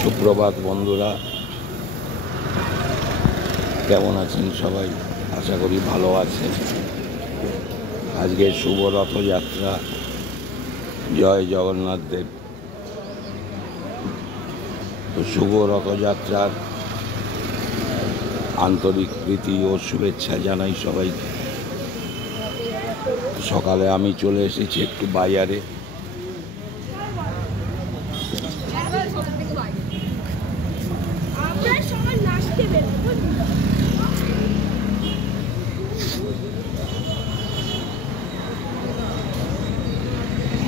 সুপ্রভাত বন্ধুরা, কেমন আছেন সবাই? আশা করি ভালো আছেন। আজকে শুভ রথযাত্রা। জয় জগন্নাথ দেব। তো শুভ রথযাত্রার আন্তরিক প্রীতি ও শুভেচ্ছা জানাই সবাইকে। সকালে আমি চলে এসেছি একটু বাজারে।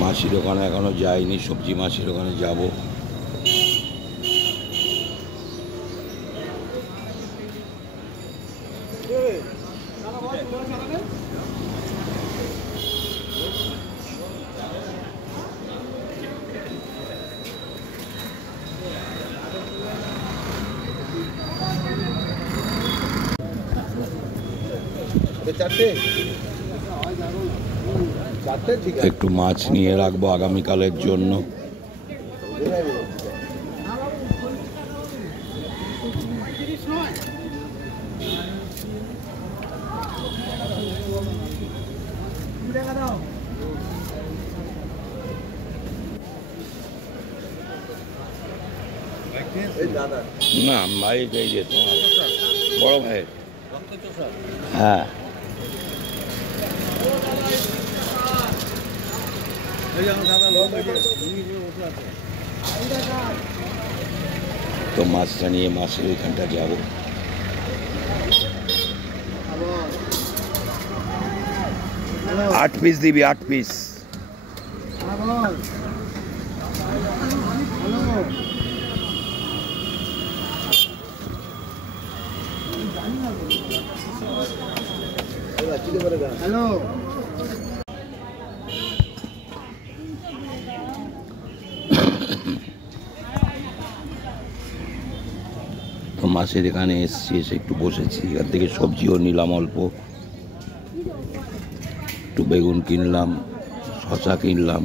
মাসির ওখানে এখনো যাইনি, সবজি মাসির ওখানে যাব। একটু মাছ নিয়ে রাখবো আগামীকালের জন্য। না ভাই, এই যে তোমার বড় ভাই। হ্যাঁ, তো মাছটা নিয়ে মাছের ওইখানটা যাবো। 8 পিস দিবি, 8 পিস। হ্যালো, তো মাছের এখানে এসছি, এসে একটু বসেছি। এখান থেকে সবজিও নিলাম অল্প, একটু বেগুন কিনলাম, শসা কিনলাম।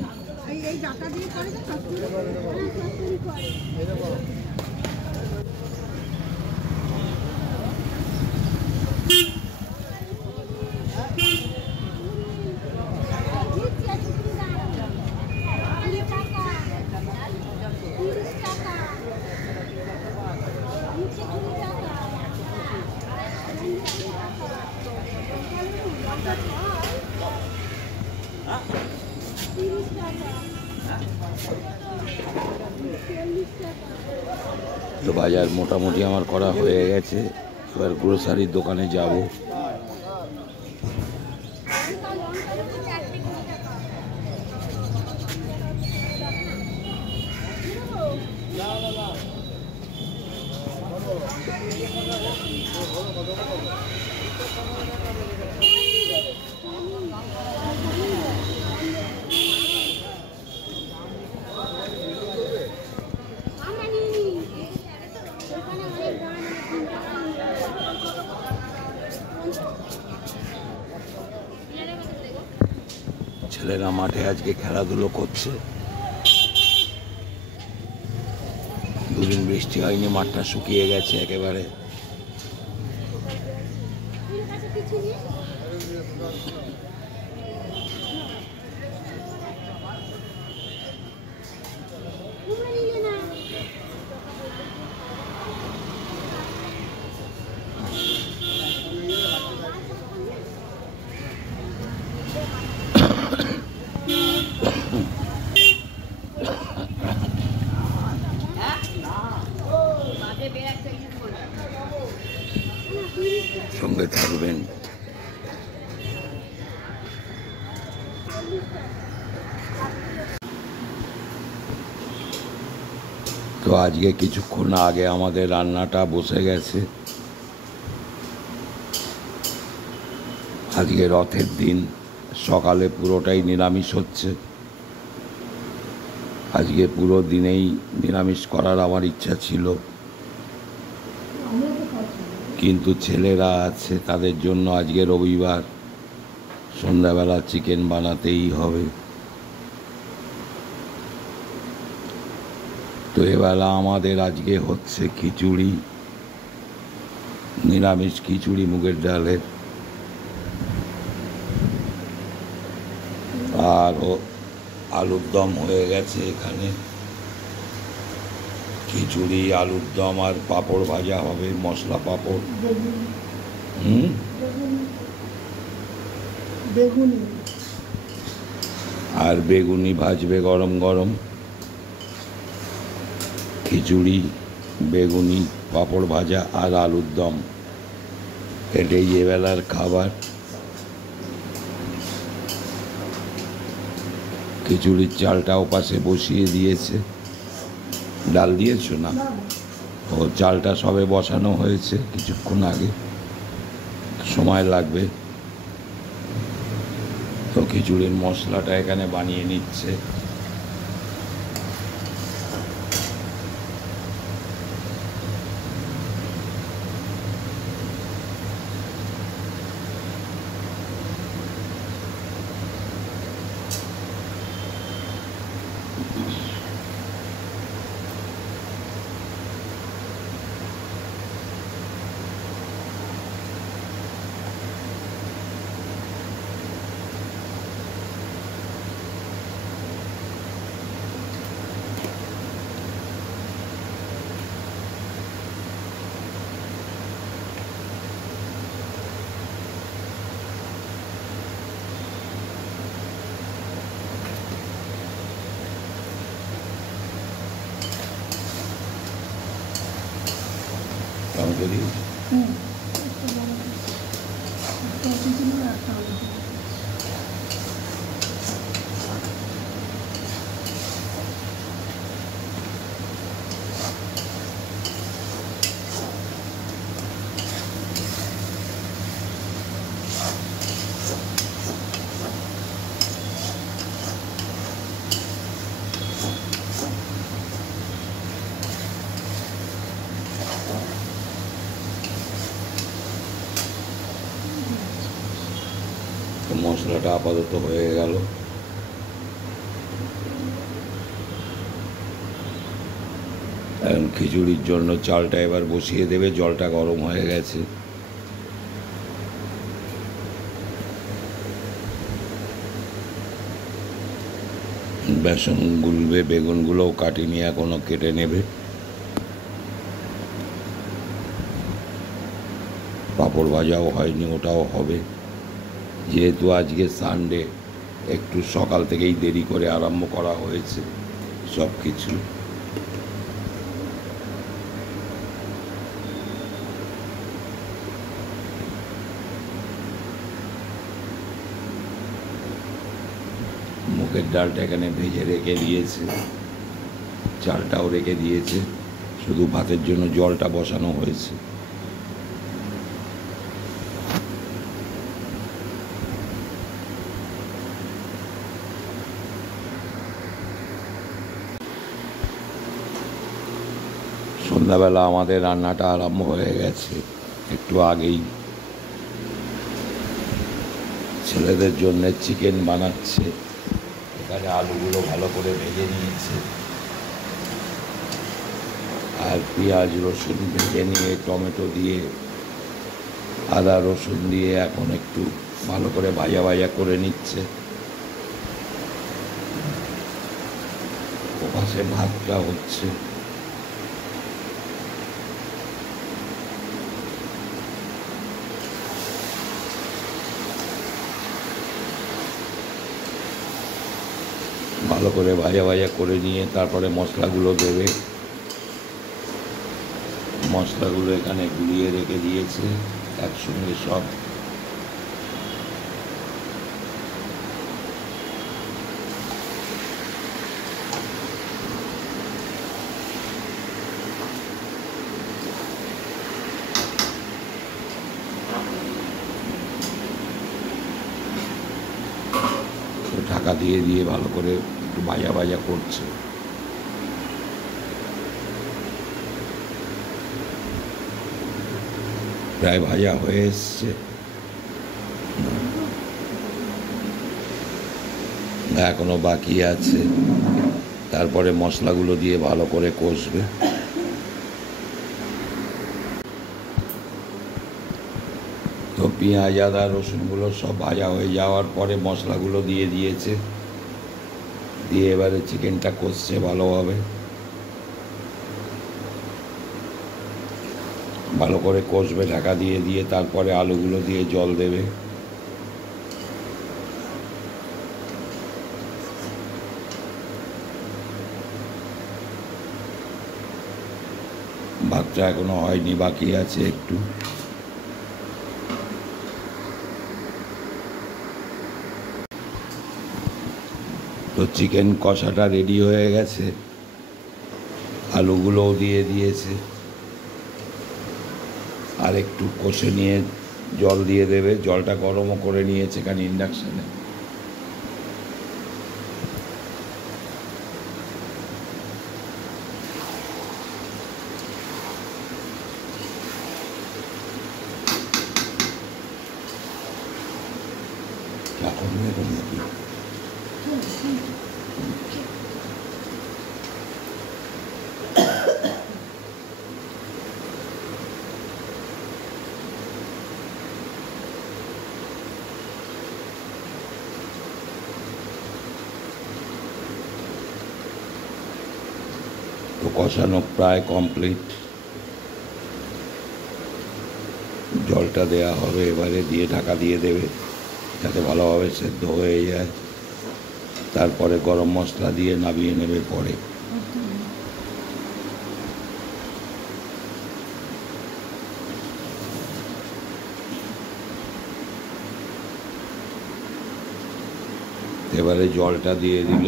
তো বাজার মোটামুটি আমার করা হয়ে গেছে। এবার গ্রোসারির দোকানে যাব। ছেলেরা মাঠে আজকে খেলাধুলো করছে। দুদিন বৃষ্টি হয়নি, মাঠটা শুকিয়ে গেছে একেবারে। সঙ্গে থাকবেন। তো আজকে কিছুক্ষণ আগে আমাদের রান্নাটা বসে গেছে। আজকে রথের দিন, সকালে পুরোটাই নিরামিষ হচ্ছে। আজকে পুরো দিনেই নিরামিষ করার আমার ইচ্ছা ছিল, কিন্তু ছেলেরা আছে, তাদের জন্য আজকে রবিবার, সন্ধ্যাবেলা চিকেন বানাতেই হবে। তো এবেলা আমাদের আজকে হচ্ছে খিচুড়ি, নিরামিষ খিচুড়ি মুগের ডালের, আর আলুর দম হয়ে গেছে এখানে। খিচুড়ি, আলুর দম আর পাঁপড় ভাজা হবে, মশলা পাঁপড়। আর বেগুনি ভাজবে গরম গরম। খিচুড়ি, বেগুনি, পাঁপড় ভাজা আর আলুর দম, এটাই এবেলার খাবার। খিচুড়ির চালটা ওপাশে বসিয়ে দিয়েছে। ডাল দিয়েছো না? ও চালটা সবে বসানো হয়েছে কিছুক্ষণ আগে, সময় লাগবে। তো খিচুড়ির মশলাটা এখানে বানিয়ে নিচ্ছে। টমেটো দিই। মশলাটা আপাতত হয়ে গেল। এখন খিচুড়ির জন্য চালটা এবার বসিয়ে দেবে, জলটা গরম হয়ে গেছে। বেসন গুলবে, বেগুনগুলোও কাটিনি এখনো, কেটে নেবে। পাঁপড় ভাজাও হয়নি, ওটাও হবে। যেহেতু আজকে সানডে, একটু সকাল থেকেই দেরি করে আরম্ভ করা হয়েছে সব কিছু। মুগের ডালটা এখানে ভেজে রেখে দিয়েছে, চালটাও রেখে দিয়েছে, শুধু ভাতের জন্য জলটা বসানো হয়েছে। সন্ধ্যাবেলা আমাদের রান্নাটা আরম্ভ হয়ে গেছে একটু আগেই। ছেলেদের জন্য চিকেন বানাচ্ছে। এখানে আলুগুলো ভালো করে ভেজে নিয়েছে, আর পেঁয়াজ রসুন ভেজে নিয়ে টমেটো দিয়ে, আদা রসুন দিয়ে এখন একটু ভালো করে ভাজা ভাজা করে নিচ্ছে। ওপাশে ভাতটা হচ্ছে। ভালো করে ভাজা ভাজা করে নিয়ে তারপরে মশলাগুলো দেবে। মশলাগুলো এখানে গুলিয়ে রেখে দিয়েছে একসঙ্গে সব। ঢাকা দিয়ে দিয়ে ভালো করে একটু ভাজা ভাজা করছে। প্রায় ভাজা হয়ে এসছে, এখনো বাকি আছে। তারপরে মশলাগুলো দিয়ে ভালো করে কষবে। তো পেঁয়াজ আদা রসুনগুলো সব ভাজা হয়ে যাওয়ার পরে মশলাগুলো দিয়ে দিয়েছে, দিয়ে এবারে চিকেনটা কষছে ভালোভাবে। ভালো করে কষবে ঢাকা দিয়ে দিয়ে, তারপরে আলুগুলো দিয়ে জল দেবে। ভাতটা এখনো হয়নি, বাকি আছে একটু। তো চিকেন কষাটা রেডি হয়ে গেছে, আলুগুলোও দিয়ে দিয়েছে। আর একটু কষে নিয়ে জল দিয়ে দেবে। জলটা গরমও করে নিয়েছে এখানে ইন্ডাকশানে। তো কষানো প্রায় কমপ্লিট। জলটা দেয়া হবে, এবারে দিয়ে ঢাকা দিয়ে দেবে যাতে ভালোভাবে সেদ্ধ হয়ে যায়। তারপরে গরম মশলা দিয়ে নামিয়ে নেবে পরে। এবারে জলটা দিয়ে দিল,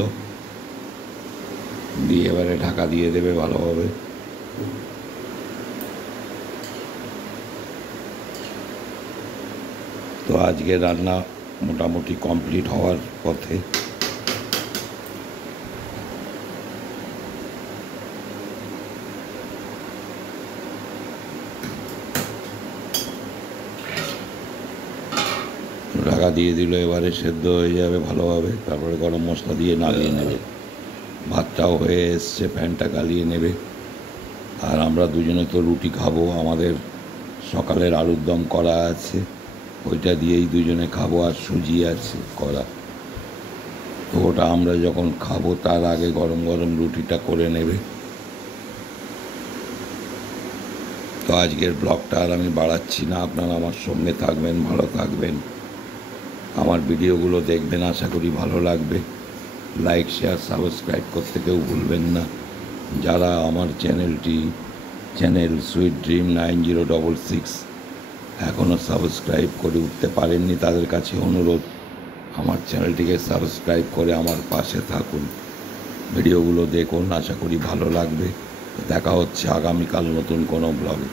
দিয়ে এবারে ঢাকা দিয়ে দেবে ভালোভাবে। তো আজকে রান্না মোটামুটি কমপ্লিট হওয়ার পথে। ঢাকা দিয়ে দিল, এবারে সেদ্ধ হয়ে যাবে ভালোভাবে। তারপরে গরম মশলা দিয়ে নামিয়ে নেবে। ভাতটাও হয়ে এসছে, ফ্যানটা গালিয়ে নেবে। আর আমরা দুজনে তো রুটি খাবো, আমাদের সকালের আলুর দম করা আছে, ওইটা দিয়েই দুজনে খাবো। আর সুজি আছে করা, তো ওটা আমরা যখন খাবো তার আগে গরম গরম রুটিটা করে নেবে। তো আজকের ব্লগটা আর আমি বাড়াচ্ছি না, আপনারা আমার সঙ্গে থাকবেন, ভালো থাকবেন, আমার ভিডিওগুলো দেখবেন, আশা করি ভালো লাগবে। লাইক শেয়ার সাবস্ক্রাইব করতে কেউ ভুলবেন না। যারা আমার চ্যানেল সুইট ড্রিম 9066 এখনও সাবস্ক্রাইব করে উঠতে পারেননি, তাদের কাছে অনুরোধ, আমার চ্যানেলটিকে সাবস্ক্রাইব করে আমার পাশে থাকুন, ভিডিওগুলো দেখুন, আশা করি ভালো লাগবে। দেখা হচ্ছে আগামীকাল নতুন কোনো ব্লগে।